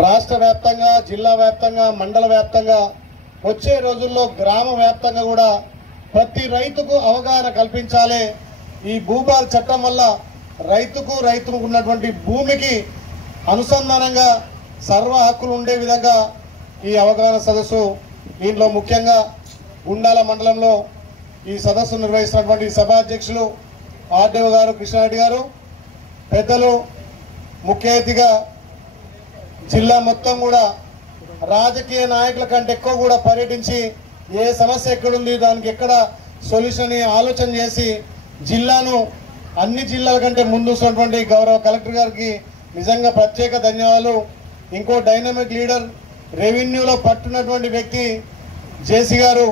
రాష్ట్ర వ్యాప్తంగా, జిల్లా వ్యాప్తంగా, మండల వ్యాప్తంగా, వచ్చే రోజుల్లో గ్రామ వ్యాప్తంగా కూడా ప్రతి రైతుకు అవగాహన కల్పించాలి. ఈ భూభాగ చట్టం వల్ల రైతుకు ఉన్నటువంటి భూమికి అనుసంధానంగా సర్వ హక్కులు ఉండే విధంగా ఈ అవగాహన సదస్సు, దీంట్లో ముఖ్యంగా గుండాల మండలంలో ఈ సదస్సు నిర్వహిస్తున్నటువంటి సభాధ్యక్షులు ఆర్డీఓ గారు కృష్ణారెడ్డి గారు, పెద్దలు, ముఖ్య అతిథిగా జిల్లా మొత్తం కూడా రాజకీయ నాయకుల కంటే ఎక్కువ కూడా పర్యటించి ఏ సమస్య ఎక్కడుంది, దానికి ఎక్కడ సొల్యూషన్ ఆలోచన చేసి జిల్లాను అన్ని జిల్లాల కంటే ముందున్నటువంటి గౌరవ కలెక్టర్ గారికి నిజంగా ప్రత్యేక ధన్యవాదాలు. ఇంకో డైనమిక్ లీడర్, రెవెన్యూలో పట్టున్నటువంటి వ్యక్తి జేసీ గారు,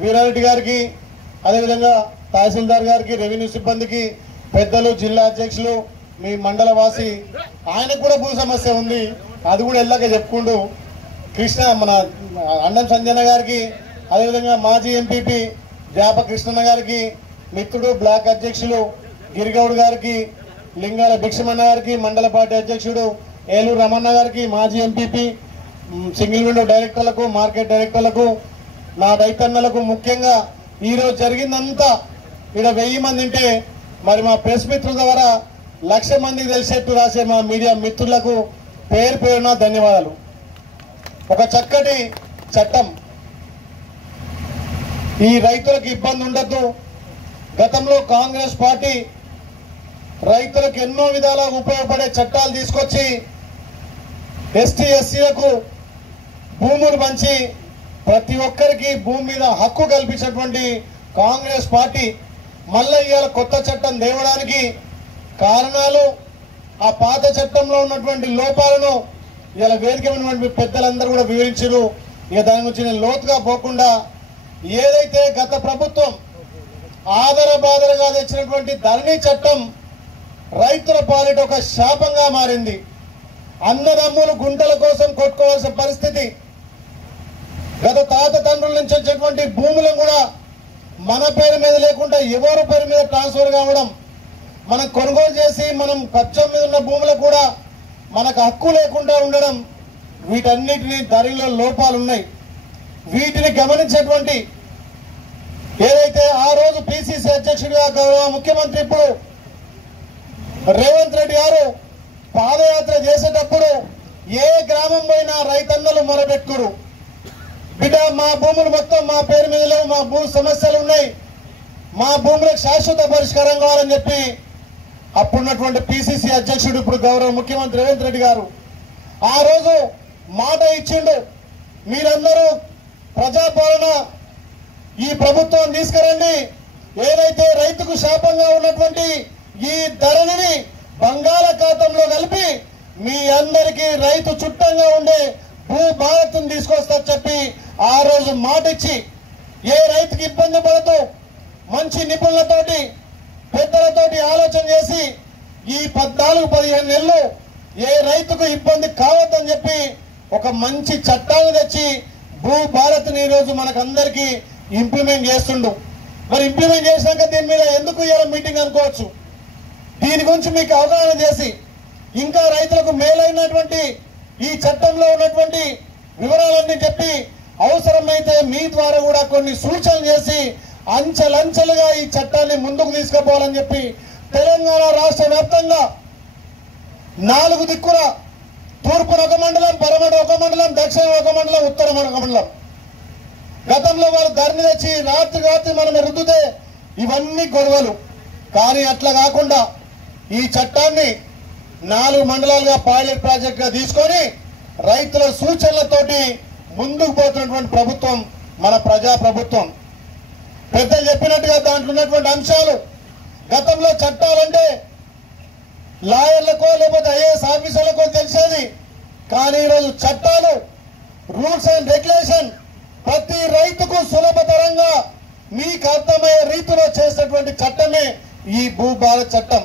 వీరారెడ్డి గారికి, అదేవిధంగా తహసీల్దార్ గారికి, రెవెన్యూ సిబ్బందికి, పెద్దలు, జిల్లా అధ్యక్షులు, మీ మండల వాసి, ఆయనకు కూడా భూ సమస్య ఉంది, అది కూడా వెళ్ళాక చెప్పుకుంటూ కృష్ణ మన అన్నం సంజన గారికి, అదేవిధంగా మాజీ ఎంపీపీ జాప కృష్ణన్న గారికి, మిత్రుడు బ్లాక్ అధ్యక్షులు గిరిగౌడ్ గారికి, లింగాల భిక్షమన్న గారికి, మండల పార్టీ అధ్యక్షుడు ఏలూరు రమణ గారికి, మాజీ ఎంపీపీ, సింగిల్ విండో డైరెక్టర్లకు, మార్కెట్ డైరెక్టర్లకు, నా రైతన్నలకు, ముఖ్యంగా ఈరోజు జరిగిందంతా ఇక్కడ 1000 మంది ఉంటే మరి మా ప్రెస్ మిత్రుల ద్వారా 1,00,000 మందికి తెలిసేట్టు రాసే మా మీడియా మిత్రులకు పేరు పేరున ధన్యవాదాలు. ఒక చక్కటి చట్టం, ఈ రైతులకు ఇబ్బంది ఉండద్దు. గతంలో కాంగ్రెస్ పార్టీ రైతులకు ఎన్నో విధాలుగా ఉపయోగపడే చట్టాలు తీసుకొచ్చి ఎస్టీ ఎస్సీలకు భూములు పంచి ప్రతి ఒక్కరికి భూమి మీద హక్కు కల్పించినటువంటి కాంగ్రెస్ పార్టీ మళ్ళీ ఇవాళ కొత్త చట్టం తేవడానికి కారణాలు, ఆ పాత చట్టంలో ఉన్నటువంటి లోపాలను ఇవాళ వేదిక ఉన్నటువంటి పెద్దలందరూ కూడా వివరించారు. ఇక దాని గురించి నేను లోతుగా పోకుండా, ఏదైతే గత ప్రభుత్వం ఆదరబాదరగా తెచ్చినటువంటి ధరణి చట్టం రైతుల పాలిట ఒక శాపంగా మారింది. అన్నదమ్ములు గుంటల కోసం కొట్టుకోవాల్సిన పరిస్థితి, గత తాత తండ్రుల నుంచి వచ్చేటువంటి భూములను కూడా మన పేరు మీద లేకుండా ఎవరి పేరు మీద ట్రాన్స్ఫర్ కావడం, మనం కొనుగోలు చేసి మనం కబ్జా మీద ఉన్న భూములకు కూడా మనకు హక్కు లేకుండా ఉండడం, వీటన్నిటిని ధరలో లోపాలు ఉన్నాయి. వీటిని గమనించేటువంటి ఏదైతే ఆ రోజు పిసిసి అధ్యక్షుడిగా గౌరవ ముఖ్యమంత్రి ఇప్పుడు రేవంత్ రెడ్డి గారు పాదయాత్ర చేసేటప్పుడు ఏ గ్రామం పోయినా రైతన్నలు మొరబెట్టుకురు, బిడ్డ మా భూములు మొత్తం మా పేరు మీద లేవు, మా భూ సమస్యలు ఉన్నాయి, మా భూములకు శాశ్వత పరిష్కారం కావాలని చెప్పి అప్పుడున్నటువంటి పిసిసి అధ్యక్షుడు ఇప్పుడు గౌరవ ముఖ్యమంత్రి రేవంత్ రెడ్డి గారు ఆ రోజు మాట ఇచ్చిండు. మీరందరూ ప్రజాపాలన ఈ ప్రభుత్వం తీసుకురండి, ఏదైతే రైతుకు శాపంగా ఉన్నటువంటి ఈ ధరణిని బంగాళాఖాతంలో కలిపి మీ అందరికీ రైతు చుట్టంగా ఉండే భూ భారత్ను తీసుకొస్తా చెప్పి ఆ రోజు మాట ఇచ్చి, ఏ రైతుకి ఇబ్బంది పడుతూ మంచి నిపుణులతోటి పెద్దలతోటి ఆలోచన చేసి ఈ 14-15 నెలలు ఏ రైతుకు ఇబ్బంది కావద్దని చెప్పి ఒక మంచి చట్టాన్ని తెచ్చి భూ భారత్ని ఈరోజు మనకందరికీ ఇంప్లిమెంట్ చేస్తుండు. మరి ఇంప్లిమెంట్ చేశాక దీని మీద ఎందుకు ఇవాళ మీటింగ్ అనుకోవచ్చు. దీని గురించి మీకు అవగాహన చేసి ఇంకా రైతులకు మేలైనటువంటి ఈ చట్టంలో ఉన్నటువంటి వివరాలన్నీ చెప్పి అవసరమైతే మీ ద్వారా కూడా కొన్ని సూచనలు చేసి అంచెలంచెలుగా ఈ చట్టాన్ని ముందుకు తీసుకుపోవాలని చెప్పి తెలంగాణ రాష్ట్ర వ్యాప్తంగా 4 దిక్కుల తూర్పున ఒక మండలం, పరమట ఒక మండలం, దక్షిణ ఒక మండలం, ఉత్తరం ఒక మండలం. గతంలో వాళ్ళు ధరణి తెచ్చి రాత్రి మనం రుద్దుతే ఇవన్నీ గొడవలు. కానీ అట్లా కాకుండా ఈ చట్టాన్ని 4 మండలాలుగా పైలట్ ప్రాజెక్ట్ గా తీసుకొని రైతుల సూచనలతోటి ముందుకు పోతున్నటువంటి ప్రభుత్వం మన ప్రజా ప్రభుత్వం. పెద్దలు చెప్పినట్టుగా దాంట్లో ఉన్నటువంటి అంశాలు, గతంలో చట్టాలంటే లాయర్లకో లేకపోతే ఐఏఎస్ ఆఫీసర్లకో తెలిసేది, కానీ ఈరోజు చట్టాలు, రూల్స్ అండ్ రెగ్యులేషన్ ప్రతి రైతుకు సులభతరంగా మీకు అర్థమయ్యే రీతిలో చేసినటువంటి చట్టమే ఈ భూ భారత్ చట్టం.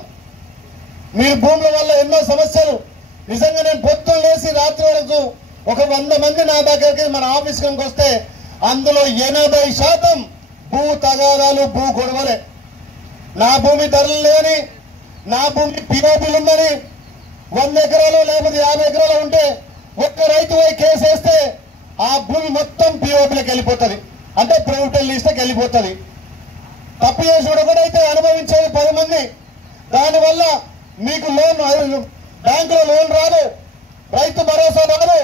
మీరు భూముల వల్ల ఎన్నో సమస్యలు, నిజంగా నేను పొద్దున లేసి రాత్రి వరకు ఒక 100 మంది నా దగ్గరికి మన ఆఫీస్కి వస్తే అందులో 80% భూ తగాదాలు, భూ గొడవలే. నా భూమి ధరలు లేని, నా భూమి పిఓపీలు ఉందని 100 ఎకరాలు లేకపోతే 50 ఎకరాలు ఉంటే ఒక్క రైతు పోయి కేసు వేస్తే ఆ భూమి మొత్తం పిఓపిలోకి వెళ్ళిపోతుంది, అంటే ప్రైవేట్ లిస్ట్కి వెళ్ళిపోతుంది. తప్పు చేసి కూడా అయితే అనుభవించేది 10 మంది. దానివల్ల మీకు లోన్ బ్యాంకులో లోన్ రాదు, రైతు భరోసా రాదు,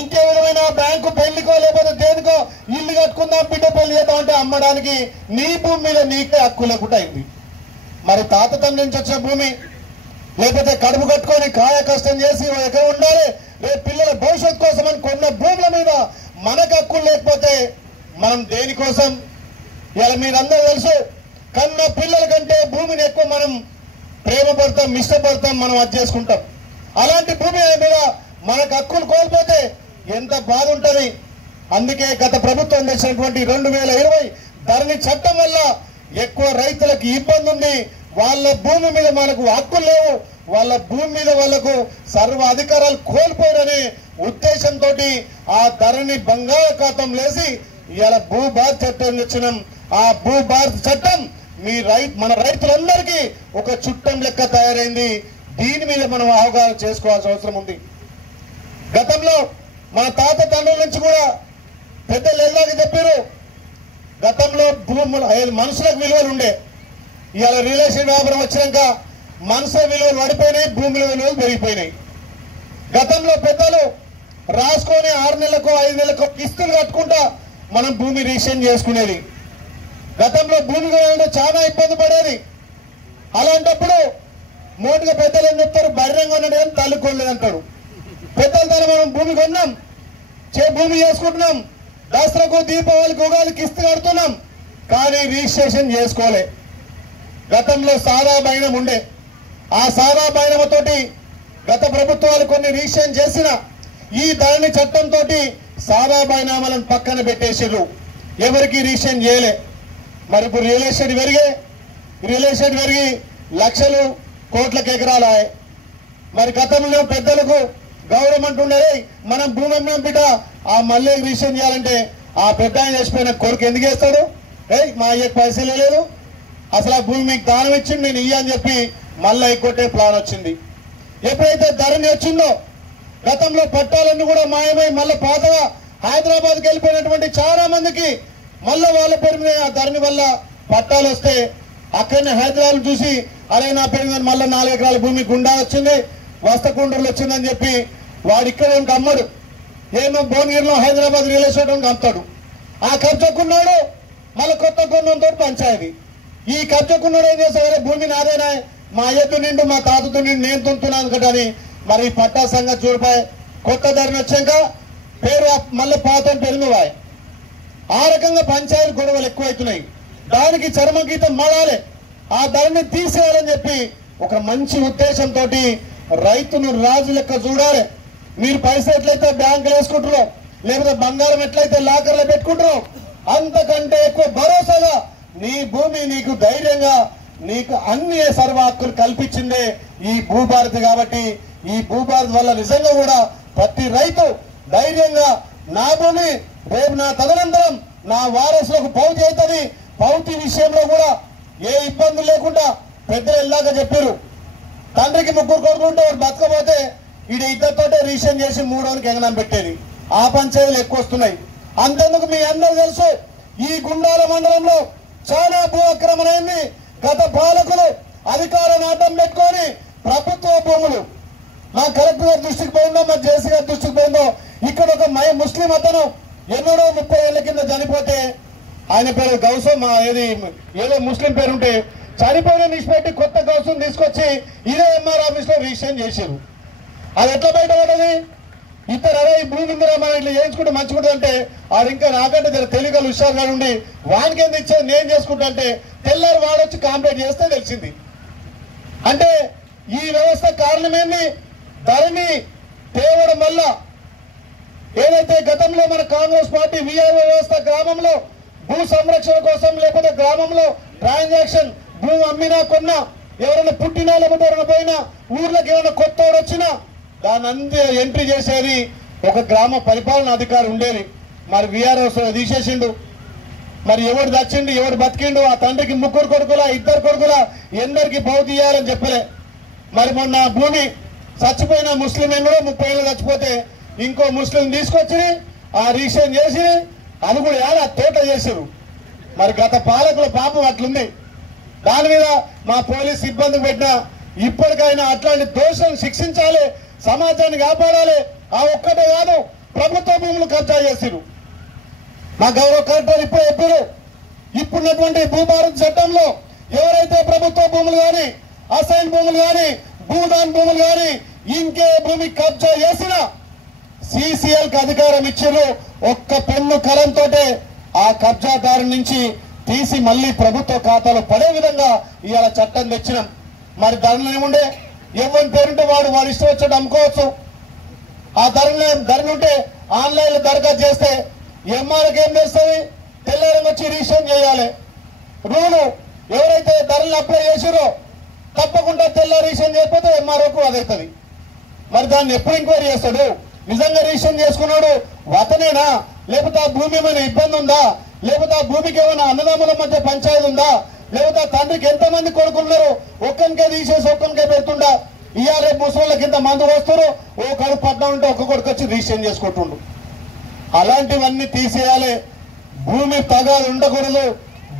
ఇంకే విధమైన బ్యాంకు పెళ్లికో లేకపోతే దేనికో ఇల్లు కట్టుకుందాం బిడ్డ పెళ్లి చేద్దాం అంటే అమ్మడానికి నీ భూమి మీద నీకే హక్కు లేకుండా అయింది. మరి తాత తండ్రి నుంచి వచ్చిన భూమి లేకపోతే కడుపు కట్టుకొని కాయ కష్టం చేసి ఎక్కడ ఉండాలి, రేపు పిల్లల భవిష్యత్తు కోసం అని కొన్న భూముల మీద మనకు హక్కులు లేకపోతే మనం దేనికోసం? ఇలా మీరందరూ తెలుసు, కన్న పిల్లల కంటే భూమిని ఎక్కువ మనం ప్రేమ పడతాం, ఇష్టపడతాం, మనం అది చేసుకుంటాం. అలాంటి భూమి మీద మనకు హక్కులు కోల్పోతే ఎంత బాధ ఉంటుంది. అందుకే గత ప్రభుత్వం తెచ్చినటువంటి 2020 ధరణి చట్టం వల్ల ఎక్కువ రైతులకు ఇబ్బంది ఉంది. వాళ్ళ భూమి మీద మనకు హక్కులు లేవు, వాళ్ళ భూమి మీద వాళ్లకు సర్వ అధికారాలు కోల్పోయారనే ఉద్దేశంతో ఆ ధరణి బంగాళాఖాతం లేసి ఇవాళ భూభారత్ చట్టం తెచ్చినాం. ఆ భూభారత్ చట్టం మన రైతులందరికీ ఒక చుట్టం లెక్క తయారైంది. దీని మీద మనం అవగాహన చేసుకోవాల్సిన అవసరం ఉంది. గతంలో మన తాత తండ్రుల నుంచి కూడా పెద్దలు ఎలాగ చెప్పారు, గతంలో భూములు మనుషులకు విలువలు ఉండే. ఇవాళ రియల్ ఎస్టేట్ వ్యాపారం వచ్చినాక మనుషుల విలువలు పడిపోయినాయి, భూముల విలువలు పెరిగిపోయినాయి. గతంలో పెద్దలు రాసుకొని 6 నెలలకు 5 నెలలకు కిస్తులు కట్టుకుంటా మనం భూమి రిజిస్ట్రేషన్ చేసుకునేది. గతంలో భూమి కొనాలంటే చాలా ఇబ్బంది పడేది. అలాంటప్పుడు మోటుగా పెద్దలు ఏం చెప్తారు, బర్రెంగా ఉన్నాడు కానీ తల్లి కొనలేదంటారు. పెద్దల ద్వారా మనం భూమి కొన్నాం, భూమి చేసుకుంటున్నాం, దసరాకు దీపావళికి ఉగాదికి కిస్తు కడుతున్నాం, కానీ రిజిస్ట్రేషన్ చేసుకోలే. గతంలో సాదా బైనం ఉండే, ఆ సాదా బైనమతోటి గత ప్రభుత్వాలు కొన్ని రిజిస్ట్రేషన్ చేసిన ఈ ధరణి చట్టంతో సాదా బైనామాలను పక్కన పెట్టేసారు, ఎవరికి రిజిస్ట్రేషన్ చేయలే. మరి ఇప్పుడు రియల్ ఎస్టేట్ పెరిగి లక్షలు కోట్లకు ఎకరాలాయి. మరి గతంలో పెద్దలకు గౌరవం ఉండేది, మనం భూమి అమ్మిన బిడ్డ ఆ మళ్ళీ రిజిస్ట్రేషన్ చేయాలంటే ఆ పెద్ద ఆయన చచ్చిపోయిన కొడుకు ఎందుకు వేస్తాడు? మా అయ్యకు పైసలు లేదు, అసలు ఆ భూమి మీకు దానం ఇచ్చింది నేను ఇయ్య అని చెప్పి మళ్ళీ ఎగ్గొట్టే ప్లాన్ వచ్చింది. ఎప్పుడైతే ధరణి వచ్చిందో గతంలో పట్టాలన్నీ కూడా మాయమై మళ్ళీ పాతగా హైదరాబాద్కి వెళ్ళిపోయినటువంటి చాలా మందికి మళ్ళీ వాళ్ళ పేరు మీద ఆ ధరణి వల్ల పట్టాలు వస్తే అక్కడనే హైదరాబాద్ చూసి అరే నా పేరు మీద మళ్ళీ 4 ఎకరాల భూమి గుండా వచ్చింది, వస్తకుండ్రులు వచ్చిందని చెప్పి వాడు ఇక్కడ అమ్మడు, ఏమో భువనగిరిలో హైదరాబాద్ రియల్ ఎస్టేట్ అమ్ముతాడు. ఆ కబ్జకున్నాడు మళ్ళీ కొత్త కొన్నంతో పంచాయతీ. ఈ కబ్జకున్నాడు ఏం చేస్తాడు, భూమి నాదేనా, మా అయ్యతో నిండు మా తాతతో నిండు నేను తుంటున్నాను కదని. మరి పట్టా సంగతి చూడిపోయి కొత్త ధరని వచ్చాక పేరు మళ్ళీ పాత పెరిగివాయి. ఆ రకంగా పంచాయతీ గొడవలు ఎక్కువైతున్నాయి. దానికి చర్మగీతం మాడాలి, ఆ ధరని తీసేయాలని చెప్పి ఒక మంచి ఉద్దేశంతో రైతును రాజు లెక్క చూడాలి. మీరు పైసలు ఎట్లయితే బ్యాంకులు వేసుకుంటారో లేకపోతే బంగారం ఎట్లయితే లాకర్లో పెట్టుకుంటారో అంతకంటే ఎక్కువ భరోసాగా నీ భూమి నీకు ధైర్యంగా నీకు అన్ని సర్వ హక్కులు కల్పించిందే ఈ భూభారతి. కాబట్టి ఈ భూభారతి వల్ల నిజంగా కూడా ప్రతి రైతు ధైర్యంగా నా భూమి రేపు నా తదనంతరం నా వారసులకు పౌతి అవుతుంది, పౌతి విషయంలో కూడా ఏ ఇబ్బంది లేకుండా పెద్దలు ఎలాగా చెప్పారు. తండ్రికి 3 కొడుకులు ఉంటే వాడు బతకపోతే ఈడ ఇద్దరితోటే రిజిస్ట్రేషన్ చేసి 3 ఎగనం పెట్టేది. ఆ పంచాయతీలు ఎక్కువ వస్తున్నాయి. అంతేందుకు మీ అందరూ తెలుసు, ఈ గుండాల మండలంలో చాలా భూ అక్రమణైంది. గత పాలకులు అధికారాన్ని అడ్డం పెట్టుకొని ప్రభుత్వ భూములు మా కలెక్టర్ గారి దృష్టికి పోయిందో మా జేసీ గారి దృష్టికి పోయిందో, ఇక్కడ ఒక ముస్లిం అతను ఎన్నడో 30 ఏళ్ల కింద చనిపోతే ఆయన పేరు గౌసం ఏదో ముస్లిం పేరుంటే చనిపోయిన నిష్పెట్టి కొత్త గౌసం తీసుకొచ్చి ఇదే ఎంఆర్ ఆఫీస్ లో రిజిస్ట్రేషన్ చేశారు. అది ఎట్లా బయటపడ్డది? ఇద్దరు అరే ఈ భూమి మీద మనం ఇట్లా చేయించుకుంటే మంచిగుంటుంది అంటే అది ఇంకా నాకంటే తెలియగల హుషారుగా ఉండి వానికి ఎందుకు ఇచ్చేది నేను చేసుకుంటా అంటే తెల్లారు వాడొచ్చి కాంప్లైంట్ చేస్తే తెలిసింది. అంటే ఈ వ్యవస్థ కారణమేంది? ధరణి తేవడం వల్ల ఏదైతే గతంలో మన కాంగ్రెస్ పార్టీ వీఆర్ వ్యవస్థ గ్రామంలో భూ సంరక్షణ కోసం లేకపోతే గ్రామంలో ట్రాన్సాక్షన్ భూమి అమ్మినా కొన్నా ఎవరైనా పుట్టినా లేకపోతే ఎవరైనా పోయినా ఊర్లోకి ఎవరైనా కొత్త వచ్చినా దాన్ని అందే ఎంట్రీ చేసేది ఒక గ్రామ పరిపాలన అధికారి ఉండేది. మరి వీఆర్ఓ తీసేసిండు. మరి ఎవడు దచ్చిండు ఎవడు బతికిండు? ఆ తండ్రికి 3 కొడుకులా 2 కొడుకులా ఎందరికి భౌతి ఇవ్వాలని చెప్పలే. మరి మొన్న భూమి చచ్చిపోయిన ముస్లిం ఎన్నడో 30 ఏళ్ళు చచ్చిపోతే ఇంకో ముస్లిం తీసుకొచ్చి ఆ రిజిస్ట్రేషన్ చేసి అది కూడా ఏడా తోట చేశారు. మరి గత పాలకుల పాపం అట్లుంది. దాని మీద మా పోలీసు ఇబ్బంది పెట్టినా ఇప్పటికైనా అట్లాంటి దోషులను శిక్షించాలి, సమాజాన్ని కాపాడాలి. ఆ ఒక్కటే కాదు, ప్రభుత్వ భూములు కబ్జా చేసిరు. మా గౌరవ కలెక్టర్ ఇప్పుడు చెప్పారు, ఇప్పుడున్నటువంటి భూభారత్ చట్టంలో ఎవరైతే ప్రభుత్వ భూములు కానీ, అసైన్ భూములు కానీ, భూదాన్ భూములు కానీ ఇంకే భూమి కబ్జా చేసినా సిసిఎల్ కి అధికారం ఇచ్చారు. ఒక్క పెన్ను కలంతో ఆ కబ్జాదారు నుంచి తీసి మళ్లీ ప్రభుత్వ ఖాతాలో పడే విధంగా ఇవాళ చట్టం తెచ్చినాం. మరి ధరలు ఏముండే, ఎవరి పేరుంటే వాడు ఇష్టం వచ్చాడు అమ్ముకోవచ్చు. ఆ ధరలు ఉంటే ఆన్లైన్ లో దరఖాస్తు చేస్తే ఎంఆర్కి ఏం చేస్తుంది, తెల్లారం వచ్చి రిజిస్ట్రేషన్ చేయాలి. రూలు ఎవరైతే ధరలు అప్లై చేసారో తప్పకుండా తెల్ల రిజిస్ట్రేషన్ చేయకపోతే ఎంఆర్ఓకు అదవుతుంది. మరి దాన్ని ఎప్పుడు ఎంక్వైరీ చేస్తాడు? నిజంగా రిజిస్ట్రేషన్ చేసుకున్నాడు అతనేనా, లేకపోతే ఆ భూమి ఏమైనా ఇబ్బంది ఉందా, లేకపోతే ఆ భూమికి ఏమైనా అన్నదమ్ముల మధ్య పంచాయతీ ఉందా, లేకపోతే ఆ తండ్రికి ఎంతమంది కొడుకున్నారు, ఒక్కనికే తీసేసి ఒక్కనికే పెడుతుండా. ఇవాళ రేపు ముసలికి ఇంత మందు వస్తారు, ఓ కడుపు పట్నం ఉంటే ఒక్క కొడుకు వచ్చి రిజిస్ట్రేషన్ చేసుకుంటుండు. అలాంటివన్నీ తీసేయాలి. భూమి తగాదు ఉండకూడదు.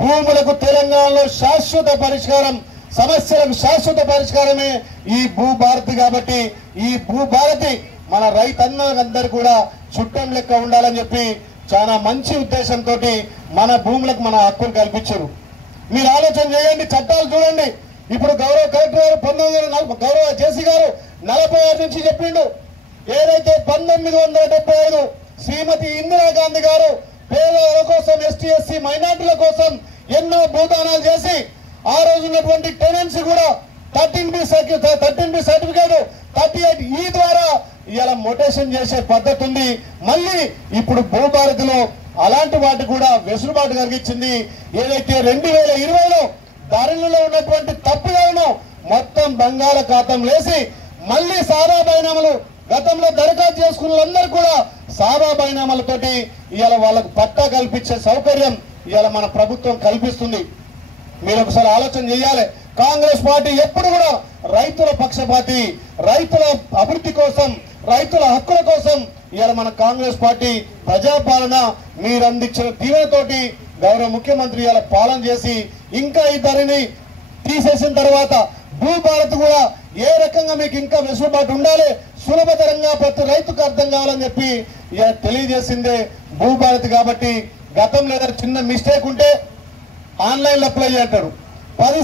భూములకు తెలంగాణలో శాశ్వత పరిష్కారం, సమస్యలకు శాశ్వత పరిష్కారమే ఈ భూభారతి. కాబట్టి ఈ భూభారతి మన రైతన్నలందరూ కూడా చుట్టం లెక్క ఉండాలని చెప్పి చాలా మంచి ఉద్దేశంతో మన భూములకు మన హక్కులు కల్పించారు. మీరు ఆలోచన చేయండి, చట్టాలు చూడండి. ఇప్పుడు గౌరవ కలెక్టర్ గారు 1940 గౌరవ జేసీ గారు 46 నుంచి చెప్పిండు. ఏదైతే 1975 శ్రీమతి ఇందిరాగాంధీ గారు పేదల కోసం, ఎస్టీ ఎస్సీ మైనార్టీల కోసం ఎన్నో భూదానాలు చేసి ఆ రోజు ఉన్నటువంటి టెనెన్సీ కూడా 13B సర్టిఫికేట్ 38E ద్వారా ఇలా మొటేషన్ చేసే పద్ధతి ఉంది. మళ్ళీ ఇప్పుడు భూభారతిలో అలాంటి వాటి కూడా వెసులుబాటు కలిగించింది. ఏదైతే 2020లో ధరలలో ఉన్నటువంటి తప్పులను మొత్తం బంగాళాఖాతం లేసి మళ్ళీ సాదా బైనామాలు గతంలో దరఖాస్తు చేసుకున్న వాళ్ళందరూ కూడా సాదా బైనామాలతోటి ఇవాళ వాళ్ళకు పట్టా కల్పించే సౌకర్యం ఇవాళ మన ప్రభుత్వం కల్పిస్తుంది. మీరు ఒకసారి ఆలోచన చేయాలి. కాంగ్రెస్ పార్టీ ఎప్పుడు కూడా రైతుల పక్షపాతి, రైతుల అభివృద్ధి కోసం, రైతుల హక్కుల కోసం ఇవాళ మన కాంగ్రెస్ పార్టీ ప్రజాపాలన మీరు అందించిన దీవెనతోటి గౌరవ ముఖ్యమంత్రి ఇవాళ పాలన చేసి ఇంకా ఈ ధరని తీసేసిన తర్వాత భూభారత్ కూడా ఏ రకంగా మీకు ఇంకా వెసులుబాటు ఉండాలి, సులభతరంగా ప్రతి రైతుకు అర్థం కావాలని చెప్పి ఇవాళ తెలియజేసిందే భూభారత్. కాబట్టి గతంలో ఏదైనా చిన్న మిస్టేక్ ఉంటే ఆన్లైన్లో అప్లై చేస్తారు. 10